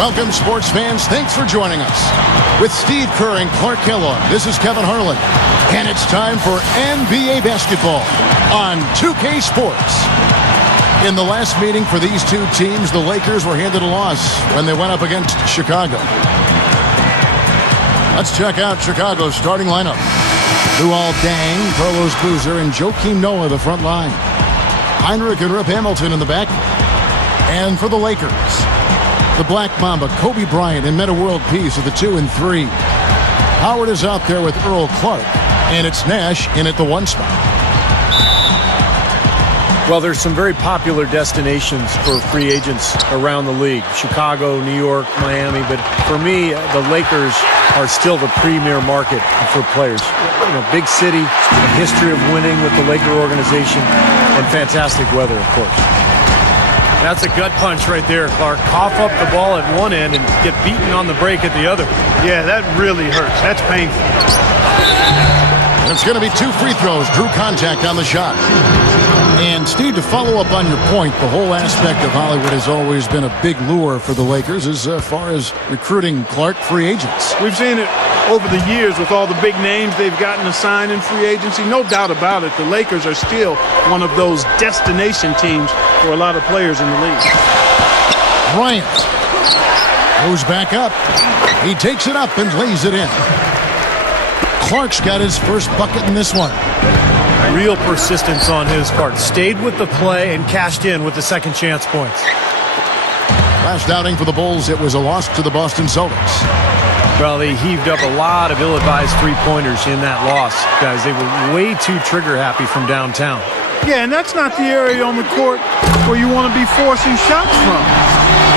Welcome, sports fans. Thanks for joining us. With Steve Kerr and Clark Kellogg, this is Kevin Harlan. And it's time for NBA basketball on 2K Sports. In the last meeting for these two teams, the Lakers were handed a loss when they went up against Chicago. Let's check out Chicago's starting lineup. Luol Deng, Carlos Boozer, and Joakim Noah, the front line. Heinrich and Rip Hamilton in the back. And for the Lakers, the Black Mamba, Kobe Bryant, and Metta World Peace are the 2 and 3. Howard is out there with Earl Clark, and it's Nash in at the 1 spot. Well, there's some very popular destinations for free agents around the league. Chicago, New York, Miami. But for me, the Lakers are still the premier market for players. You know, big city, a history of winning with the Laker organization, and fantastic weather, of course. That's a gut punch right there, Clark. Cough up the ball at one end and get beaten on the break at the other. Yeah, that really hurts. That's painful. And it's going to be 2 free throws. Drew contact on the shot. And, Steve, to follow up on your point, the whole aspect of Hollywood has always been a big lure for the Lakers as far as recruiting Clark free agents. We've seen it over the years with all the big names they've gotten assigned in free agency. No doubt about it, the Lakers are still one of those destination teams for a lot of players in the league. Bryant goes back up. He takes it up and lays it in. Clark's got his first bucket in this one. Real persistence on his part. Stayed with the play and cashed in with the second chance points. Last outing for the Bulls, it was a loss to the Boston Celtics. Well, they heaved up a lot of ill-advised three-pointers in that loss. Guys, they were way too trigger-happy from downtown. Yeah, and that's not the area on the court where you want to be forcing shots from.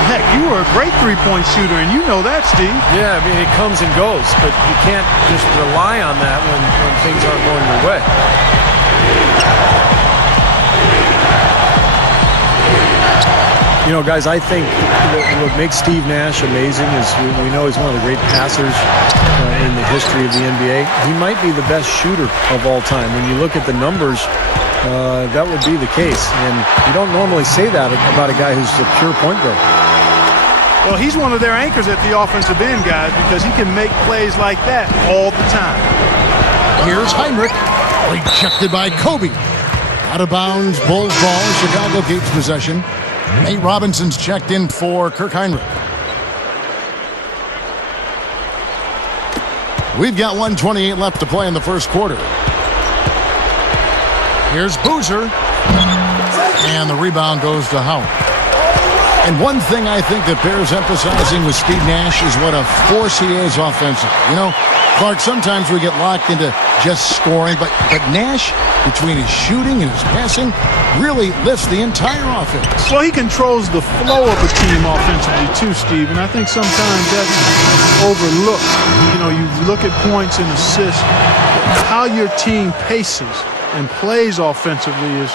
Heck, you were a great three-point shooter, and you know that, Steve. Yeah, I mean, it comes and goes, but you can't just rely on that when things aren't going your way. You know, guys, I think what makes Steve Nash amazing is we know he's one of the great passers in the history of the NBA. He might be the best shooter of all time. When you look at the numbers, that would be the case. And you don't normally say that about a guy who's a pure point guard. Well, he's one of their anchors at the offensive end, guys, because he can make plays like that all the time. Here's Heinrich. Rejected by Kobe. Out of bounds, Bulls ball. Chicago keeps possession. Nate Robinson's checked in for Kirk Heinrich. We've got 1:28 left to play in the first quarter. Here's Boozer. And the rebound goes to Howard. And one thing I think that bears emphasizing with Steve Nash is what a force he is offensively. You know, Clark, sometimes we get locked into just scoring, but Nash, between his shooting and his passing, really lifts the entire offense. Well, he controls the flow of a team offensively too, Steve, and I think sometimes that's overlooked. You know, you look at points and assists, how your team paces and plays offensively is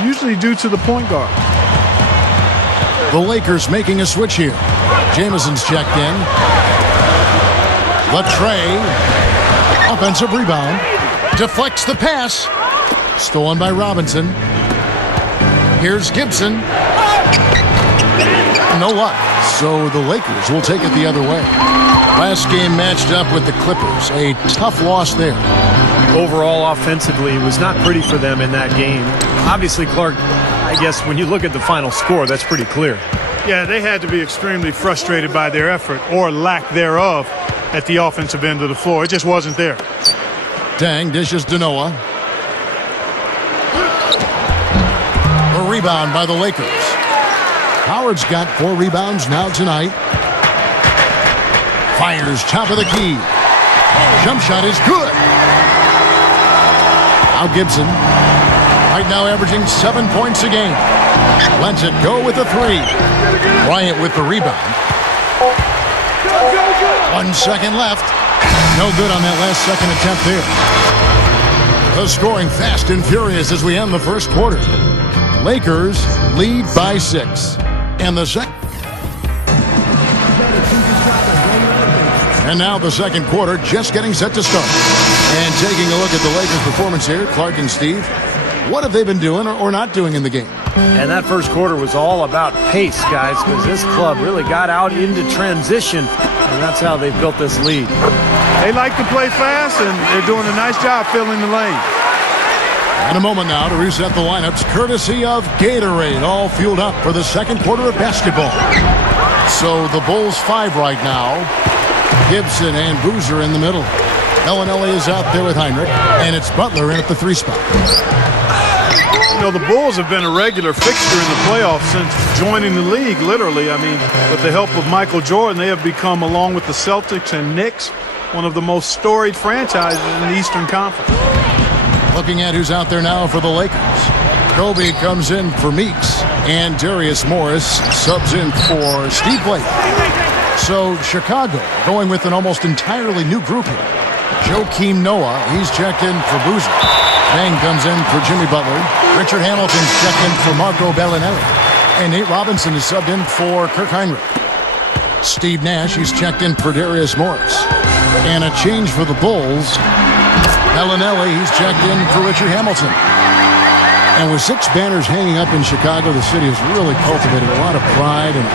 usually due to the point guard. The Lakers making a switch here. Jameson's checked in. Latrey, offensive rebound, deflects the pass, stolen by Robinson. Here's Gibson. No luck, so the Lakers will take it the other way. Last game matched up with the Clippers, a tough loss there. Overall, offensively, it was not pretty for them in that game. Obviously, Clark, I guess when you look at the final score, that's pretty clear. Yeah, they had to be extremely frustrated by their effort or lack thereof at the offensive end of the floor. It just wasn't there. Deng dishes to Noah. A rebound by the Lakers. Howard's got 4 rebounds now tonight. Fires top of the key. Jump shot is good. Now Gibson. Right now averaging 7 points a game. Lets it go with a 3. Bryant with the rebound. 1 second left. No good on that last second attempt there. The scoring fast and furious as we end the first quarter. Lakers lead by 6. And the second. And now the second quarter just getting set to start. And taking a look at the Lakers' performance here, Clark and Steve, what have they been doing or not doing in the game? And that first quarter was all about pace, guys, because this club really got out into transition, and that's how they've built this lead. They like to play fast, and they're doing a nice job filling the lane. And a moment now to reset the lineups, courtesy of Gatorade, all fueled up for the second quarter of basketball. So the Bulls 5 right now. Gibson and Boozer in the middle. Bellinelli is out there with Heinrich, and it's Butler in at the 3 spot. You know, the Bulls have been a regular fixture in the playoffs since joining the league, literally. I mean, with the help of Michael Jordan, they have become, along with the Celtics and Knicks, one of the most storied franchises in the Eastern Conference. Looking at who's out there now for the Lakers. Kobe comes in for Meeks, and Darius Morris subs in for Steve Blake. So Chicago going with an almost entirely new group here. Joakim Noah, he's checked in for Boozer. Bang comes in for Jimmy Butler. Richard Hamilton's checked in for Marco Bellinelli. And Nate Robinson is subbed in for Kirk Heinrich. Steve Nash, he's checked in for Darius Morris. And a change for the Bulls. Bellinelli, he's checked in for Richard Hamilton. And with 6 banners hanging up in Chicago, the city has really cultivated a lot of pride and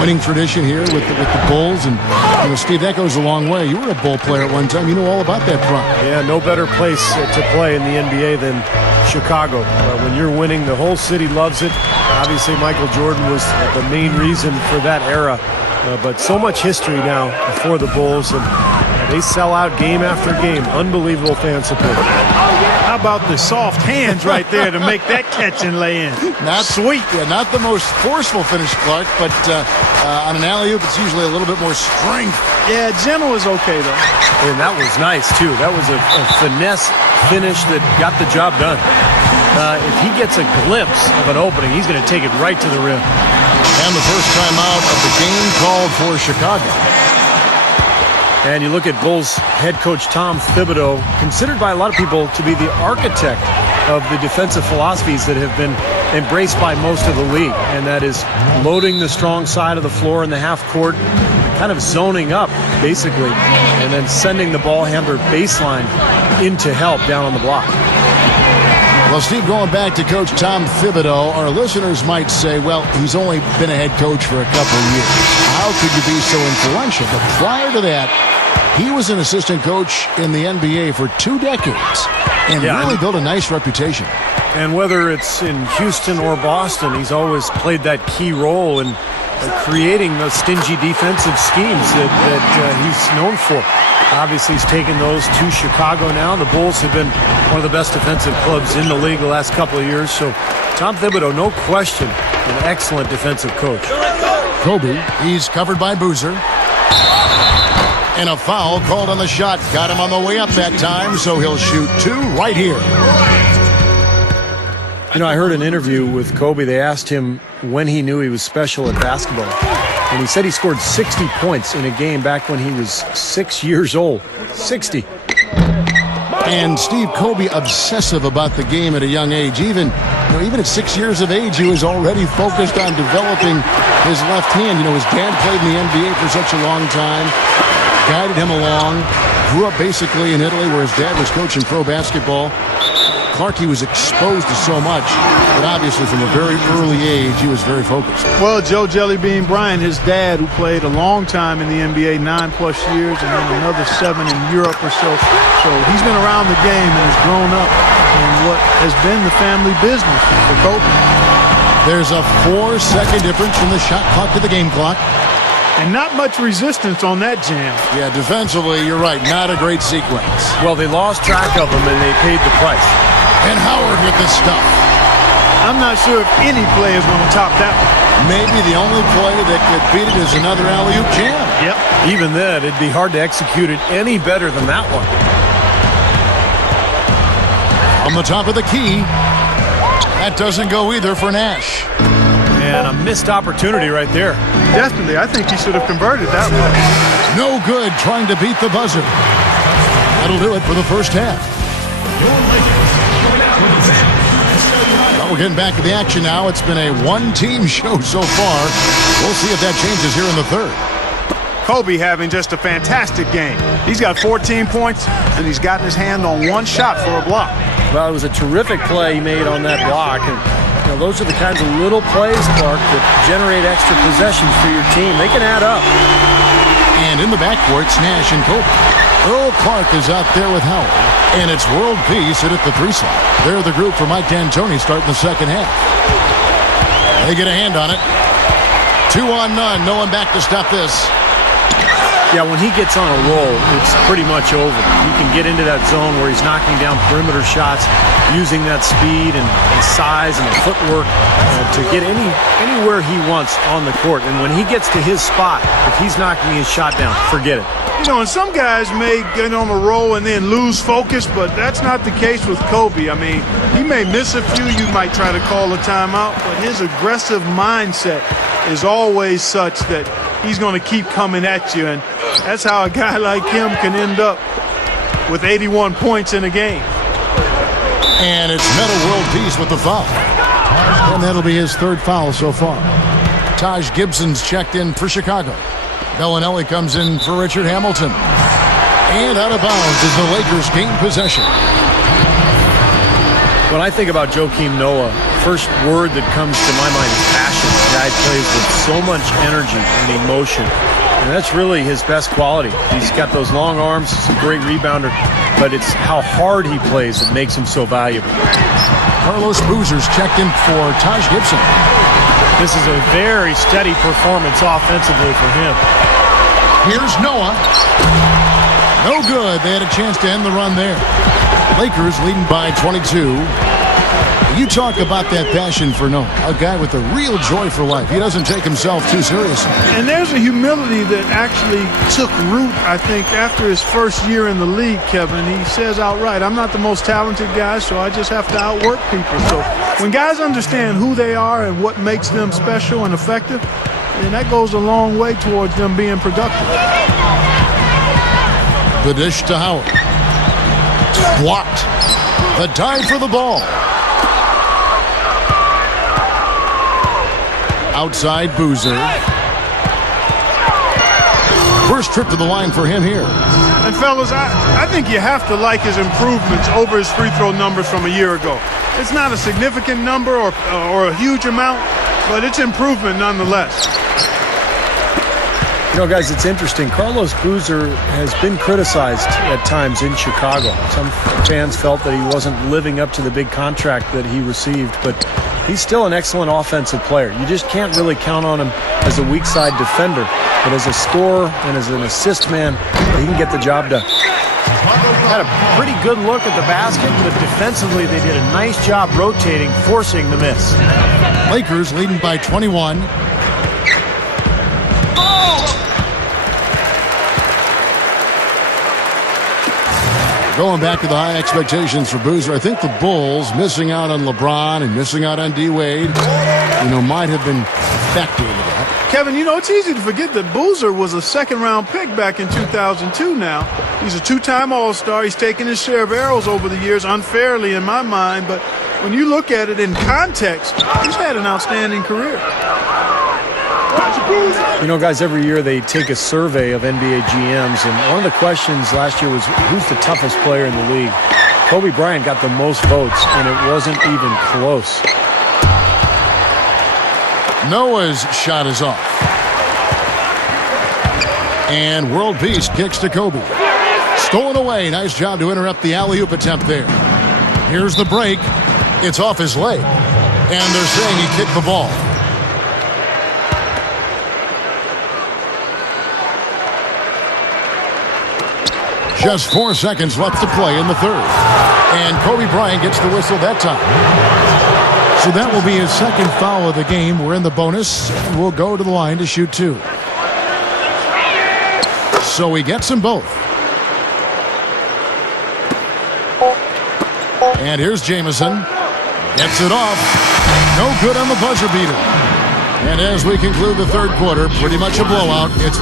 winning tradition here with the Bulls. And, you know, Steve, that goes a long way. You were a Bull player at one time. You know all about that pride. Yeah, no better place to play in the NBA than Chicago. When you're winning, the whole city loves it. Obviously, Michael Jordan was the main reason for that era. But so much history now for the Bulls, and they sell out game after game. Unbelievable fan support. How about the soft hands right there to make that catch and lay in? Not sweet. Yeah, not the most forceful finish, Clark, but on an alley-oop, it's usually a little bit more strength. Yeah, gentle is okay, though. And that was nice, too. That was a finesse finish that got the job done. If he gets a glimpse of an opening, he's going to take it right to the rim. And the first time out of the game called for Chicago. And you look at Bulls head coach Tom Thibodeau, considered by a lot of people to be the architect of the defensive philosophies that have been embraced by most of the league. And that is loading the strong side of the floor in the half court, kind of zoning up, basically, and then sending the ball handler baseline into help down on the block. Well, Steve, going back to Coach Tom Thibodeau, our listeners might say, well, he's only been a head coach for a couple of years. How could you be so influential? But prior to that, he was an assistant coach in the NBA for 2 decades and really built a nice reputation. And whether it's in Houston or Boston, he's always played that key role in creating those stingy defensive schemes that he's known for. Obviously, he's taken those to Chicago now. The Bulls have been one of the best defensive clubs in the league the last couple of years. So Tom Thibodeau, no question, an excellent defensive coach. Kobe, he's covered by Boozer. And a foul called on the shot. Got him on the way up that time, so he'll shoot 2 right here. You know, I heard an interview with Kobe. They asked him when he knew he was special at basketball. And he said he scored 60 points in a game back when he was 6 years old. 60. And Steve, Kobe obsessive about the game at a young age. Even at 6 years of age, he was already focused on developing his left hand. You know, his dad played in the NBA for such a long time, guided him along, grew up basically in Italy where his dad was coaching pro basketball. Clark, he was exposed to so much, but obviously from a very early age, he was very focused. Well, Joe Jellybean Bryant, his dad, who played a long time in the NBA, 9+ years, and then another 7 in Europe or so. So he's been around the game and has grown up in what has been the family business for Kobe. There's a 4-second difference from the shot clock to the game clock. And not much resistance on that jam. Yeah, defensively, you're right, not a great sequence. Well, they lost track of him, and they paid the price. And Howard with the stuff. I'm not sure if any play is going to top that one. Maybe the only play that could beat it is another alley-oop jam. Yep. Even then, it'd be hard to execute it any better than that one. On the top of the key. That doesn't go either for Nash. And a missed opportunity right there. Definitely. I think he should have converted that one. No good trying to beat the buzzer. That'll do it for the first half. Well, we're getting back to the action now. It's been a one-team show so far. We'll see if that changes here in the third. Kobe having just a fantastic game. He's got 14 points, and he's gotten his hand on one shot for a block. Well, it was a terrific play he made on that block. And You know, those are the kinds of little plays, Clark, that generate extra possessions for your team. They can add up. And in the backcourt, Nash and Kobe. Earl Clark is out there with Howard. And it's world peace at the 3 slot. They're the group for Mike D'Antoni starting the second half. They get a hand on it. 2 on none. No one back to stop this. Yeah, when he gets on a roll, it's pretty much over. He can get into that zone where he's knocking down perimeter shots, using that speed and size and footwork to get anywhere he wants on the court. And when he gets to his spot, if he's knocking his shot down, forget it. You know, and some guys may get on a roll and then lose focus, but that's not the case with Kobe. I mean, he may miss a few. You might try to call a timeout, but his aggressive mindset is always such that he's going to keep coming at you. And that's how a guy like him can end up with 81 points in a game. And it's Metta world peace with the foul. And that'll be his 3rd foul so far. Taj Gibson's checked in for Chicago. Bellinelli comes in for Richard Hamilton. And out of bounds as the Lakers gain possession. When I think about Joakim Noah, first word that comes to my mind is passion. The guy plays with so much energy and emotion. And that's really his best quality. He's got those long arms. He's a great rebounder. But it's how hard he plays that makes him so valuable. Carlos Boozer's checked in for Taj Gibson. This is a very steady performance offensively for him. Here's Noah. No good. They had a chance to end the run there. Lakers leading by 22. You talk about that passion for Noah, a guy with a real joy for life. He doesn't take himself too seriously. And there's a humility that actually took root, I think, after his first year in the league, Kevin. He says outright, I'm not the most talented guy, so I just have to outwork people. So when guys understand who they are and what makes them special and effective, then that goes a long way towards them being productive. The dish to Howard. Blocked. The dive for the ball. Outside Boozer. First trip to the line for him here. And fellas, I think you have to like his improvements over his free throw numbers from a year ago. It's not a significant number or a huge amount, but it's improvement nonetheless. You know, guys, it's interesting. Carlos Boozer has been criticized at times in Chicago. Some fans felt that he wasn't living up to the big contract that he received, but he's still an excellent offensive player. You just can't really count on him as a weak side defender, but as a scorer and as an assist man, he can get the job done. Had a pretty good look at the basket, but defensively they did a nice job rotating, forcing the miss. Lakers leading by 21. Going back to the high expectations for Boozer, I think the Bulls missing out on LeBron and missing out on D-Wade, might have been factoring into that. Kevin, it's easy to forget that Boozer was a second-round pick back in 2002 now. He's a 2-time All-Star. He's taken his share of arrows over the years, unfairly in my mind. But when you look at it in context, he's had an outstanding career. Guys, every year they take a survey of NBA GMs, and one of the questions last year was, who's the toughest player in the league? Kobe Bryant got the most votes, and it wasn't even close. Noah's shot is off. And world peace kicks to Kobe. Stolen away. Nice job to interrupt the alley-oop attempt there. Here's the break. It's off his leg. And they're saying he kicked the ball. Just 4 seconds left to play in the third. And Kobe Bryant gets the whistle that time. So that will be his second foul of the game. We're in the bonus. We'll go to the line to shoot 2. So he gets them both. And here's Jamison. Gets it off. No good on the buzzer beater. And as we conclude the third quarter, pretty much a blowout. It's